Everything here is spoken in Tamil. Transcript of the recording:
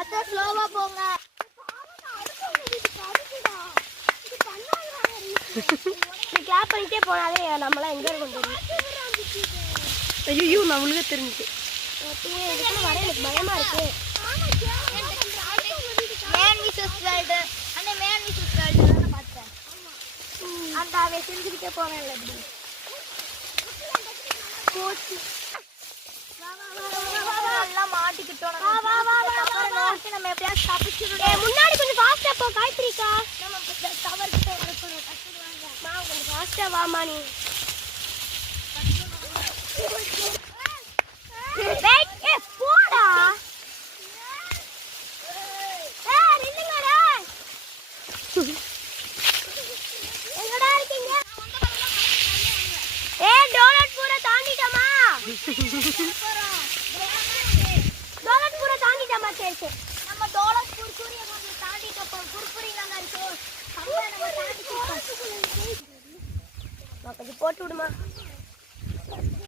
அத்தை ஸ்லோவா போங்க. கிளாப் பண்ணிட்டே போனாலே நம்மளாம் எங்க இருக்கும். ஐயோ நம்மளுக்கு தெரிஞ்சு வர எனக்கு பயமா இருக்கு. மேன் விசஸ் வேர்ல்டு அந்த மேன் விசஸ் வேர்ல்டு தான் பார்த்தேன். அந்த அவ செஞ்சுக்கிட்டே போவேன்ல இப்படி போச்சு. எல்லாம் மாட்டிக்கிட்டோம். நம்ம எப்படியாவது தப்பிச்சிடணும். முன்னாடி கொஞ்சம் ஃபாஸ்டா போ காயத்ரிக்கா. நம்ம டவர் கிட்ட வரணும். மா கொஞ்சம் ஃபாஸ்டா வாமா நீ. வெயிட் ஏ போடா. நில்லுங்கடா. எங்கடா இருக்கீங்க? டோனட் பூரா தாண்டிட்டோமா? டோனட் பூரா தாண்டிட்டோமா? சரி நம்ம டோனட் பூர் சூரியகாந்தி தாண்டிட்டோம். குர்குரிலாம் இருக்கு. நம்ம தாண்டிட்டோம். கொஞ்சம் போட்டு விடுமா?